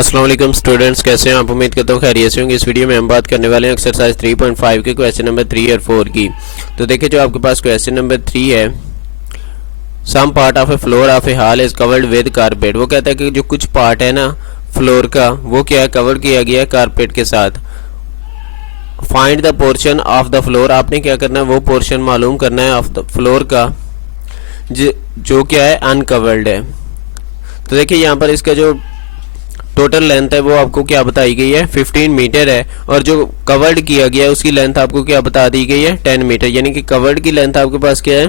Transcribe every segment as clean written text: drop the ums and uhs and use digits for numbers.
अस्सलाम वालेकुम स्टूडेंट्स, कैसे हैं आप? उम्मीद करता हूँ खैरियत से होंगे। इस वीडियो में हम बात करने वाले हैं एक्सरसाइज 3.5 के क्वेश्चन नंबर 3 और 4 की। तो देखिए, जो आपके पास क्वेश्चन नंबर 3 है, some part of a floor of a hall is covered with carpet. वो कहता है कि जो कुछ पार्ट है ना फ्लोर का, वो क्या है, कवर किया गया है कारपेट के साथ। Find the portion of the floor. आपने क्या करना है, वो पोर्शन मालूम करना है ऑफ द फ्लोर का जो क्या है, अनकवर्ड है। तो देखिए, यहाँ पर इसका जो टोटल लेंथ है वो आपको क्या बताई गई है, 15 मीटर है। और जो कवर्ड किया गया है उसकी लेंथ आपको क्या बता दी गई है, 10 मीटर। यानी कि कवर्ड की लेंथ आपके पास क्या है,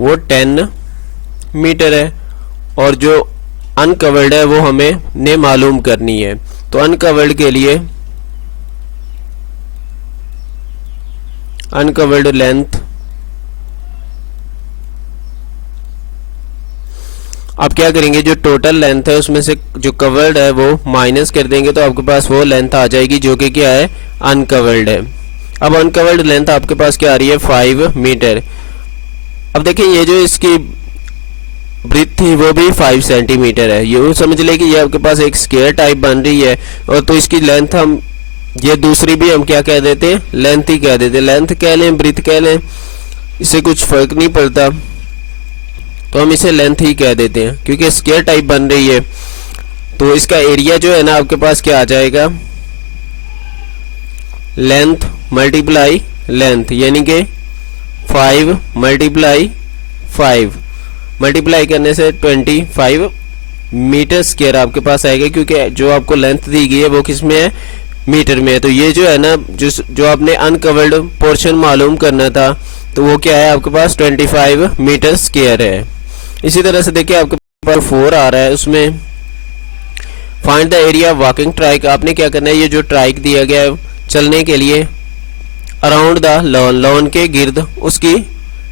वो 10 मीटर है। और जो अनकवर्ड है वो हमें ने मालूम करनी है। तो अनकवर्ड के लिए अनकवर्ड लेंथ आप क्या करेंगे, जो टोटल लेंथ है उसमें से जो कवर्ड है वो माइनस कर देंगे, तो आपके पास वो लेंथ आ जाएगी जो कि क्या है, अनकवर्ड है। अब अनकवर्ड लेंथ आपके पास क्या आ रही है, 5 मीटर। अब देखिए, ये जो इसकी ब्रीथ थी वो भी 5 सेंटीमीटर है। यूँ समझ ले कि ये आपके पास एक स्क्वायर टाइप बन रही है। और तो इसकी लेंथ हम ये दूसरी भी हम क्या कह देते हैं, लेंथ ही कह देते हैं। लेंथ कह लें, ब्रीथ कह लें, इससे कुछ फर्क नहीं पड़ता, तो हम इसे लेंथ ही कह देते हैं क्योंकि स्क्वायर टाइप बन रही है। तो इसका एरिया जो है ना आपके पास क्या आ जाएगा, लेंथ मल्टीप्लाई लेंथ, यानी कि 5 मल्टीप्लाई 5 मल्टीप्लाई करने से 25 मीटर स्क्वायर आपके पास आएगा, क्योंकि जो आपको लेंथ दी गई है वो किस में है, मीटर में है। तो ये जो है ना, जो आपने अनकवर्ड पोर्शन मालूम करना था, तो वो क्या है आपके पास 25 मीटर स्क्वायर है। इसी तरह से देखिए, आपके पास 4 आ रहा है, उसमें find the area walking track. आपने क्या करना है, ये जो ट्राइक दिया गया है चलने के लिए अराउंड द लॉन, लॉन के गिर्द उसकी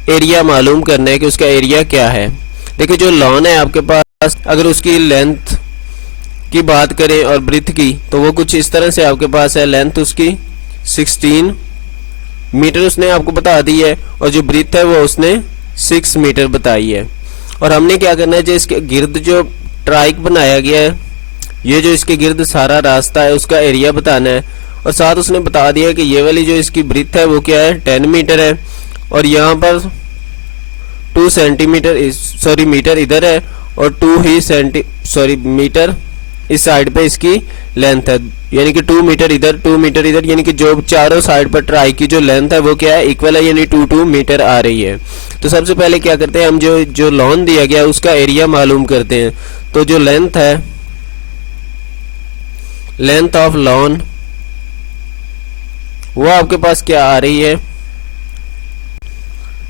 एरिया मालूम करना है कि उसका एरिया क्या है। देखिए, जो लॉन है आपके पास, अगर उसकी लेंथ की बात करें और ब्रीथ की, तो वो कुछ इस तरह से आपके पास है। लेंथ उसकी 16 मीटर उसने आपको बता दी है, और जो ब्रीथ है वो उसने 6 मीटर बताई है। और हमने क्या करना है, जो इसके गिर्द जो ट्राइक बनाया गया है, ये जो इसके गिर्द सारा रास्ता है उसका एरिया बताना है। और साथ उसने बता दिया कि ये वाली जो इसकी ब्रीथ है वो क्या है, 10 मीटर है। और यहाँ पर 2 सेंटीमीटर सॉरी मीटर इधर है, और 2 ही मीटर इस साइड पे इसकी लेंथ है। यानी कि 2 मीटर इधर 2 मीटर इधर, यानी कि जो चारों साइड पर ट्राई की जो लेंथ है वो क्या है, इक्वल है, यानी 2 मीटर आ रही है। तो सबसे पहले क्या करते हैं, हम जो लॉन दिया गया उसका एरिया मालूम करते हैं। तो जो लेंथ है, लेंथ ऑफ लॉन, वो आपके पास क्या आ रही है,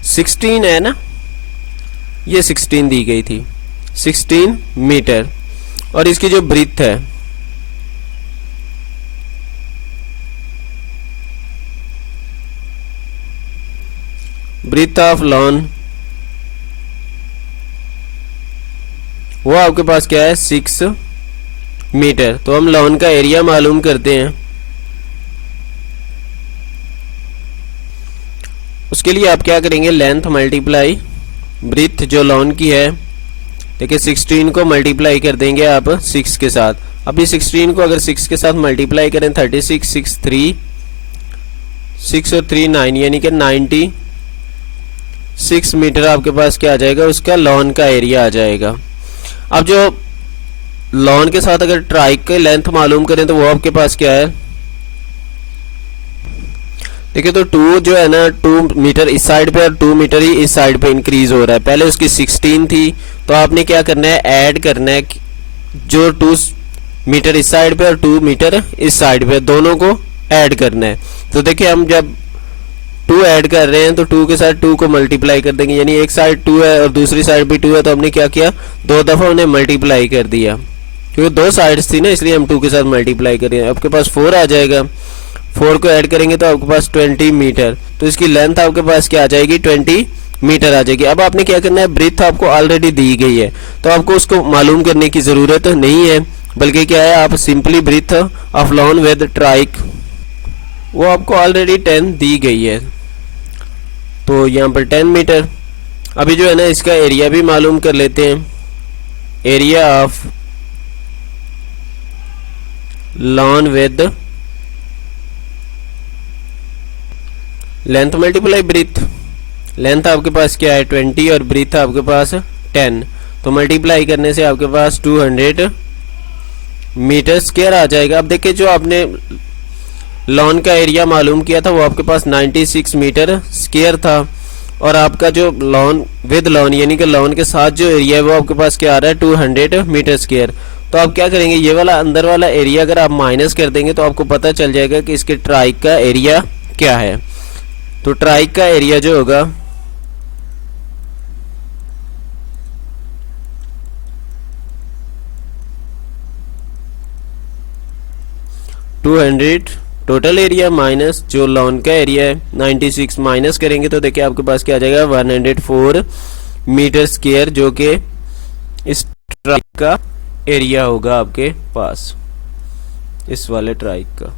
16 है ना, ये 16 दी गई थी, 16 मीटर। और इसकी जो ब्रीथ है, ब्रीथ ऑफ लॉन, वो आपके पास क्या है, 6 मीटर। तो हम लॉन का एरिया मालूम करते हैं। उसके लिए आप क्या करेंगे, लेंथ मल्टीप्लाई ब्रीथ जो लॉन की है। देखिए, 16 को मल्टीप्लाई कर देंगे आप 6 के साथ। अब ये 16 को अगर 6 के साथ मल्टीप्लाई करें, 36 6 3 6 और 3 9, यानी कि 96 मीटर आपके पास क्या आ जाएगा, उसका लॉन का एरिया आ जाएगा। अब जो लॉन के साथ अगर ट्राइक की लेंथ मालूम करें, तो वो आपके पास क्या है, देखिए, तो 2 जो है ना, 2 मीटर इस साइड पे और 2 मीटर ही इस साइड पे इंक्रीज हो रहा है। पहले उसकी 16 थी, तो आपने क्या करना है, ऐड करना है जो 2 मीटर इस साइड पे और 2 मीटर इस साइड पे, दोनों को ऐड करना है। तो देखिए, हम जब 2 ऐड कर रहे हैं तो 2 के साथ 2 को मल्टीप्लाई कर देंगे, यानी एक साइड 2 है और दूसरी साइड भी 2 है, तो हमने क्या किया, 2 दफा उन्हें मल्टीप्लाई कर दिया, क्योंकि 2 साइड्स थी ना, इसलिए हम 2 के साथ मल्टीप्लाई कर रहे हैं। आपके पास 4 आ जाएगा, 4 को ऐड करेंगे तो आपके पास 20 मीटर। तो इसकी लेंथ आपके पास क्या आ जाएगी, 20 मीटर आ जाएगी। अब आपने क्या करना है, ब्रीथ आपको ऑलरेडी दी गई है, तो आपको उसको मालूम करने की ज़रूरत नहीं है, बल्कि क्या है, आप simply breadth of lawn with track, वो आपको ऑलरेडी 10 दी गई है, तो यहाँ पर 10 मीटर। अभी जो है ना इसका एरिया भी मालूम कर लेते हैं। Area of lawn with length multiply breadth. Length आपके पास क्या है 20 और ब्रीथ आपके पास 10, तो मल्टीप्लाई करने से आपके पास 200 मीटर स्क्वायर आ जाएगा। अब देखिए जो आपने लॉन का एरिया मालूम किया था वो आपके पास 96 मीटर स्क्वायर था, और आपका जो लॉन विद लॉन यानी कि लॉन के साथ जो एरिया है वो आपके पास क्या आ रहा है 200 मीटर स्क्वायर। तो आप क्या करेंगे, ये वाला अंदर वाला एरिया अगर आप माइनस कर देंगे तो आपको पता चल जाएगा कि इसके ट्राइक का एरिया क्या है। तो ट्राइक का एरिया जो होगा 200 टोटल एरिया माइनस जो लॉन का एरिया है 96 माइनस करेंगे तो देखिए आपके पास क्या आ जाएगा 104 मीटर स्क्वायर, जो कि इस ट्राइक का एरिया होगा आपके पास, इस वाले ट्राइक का।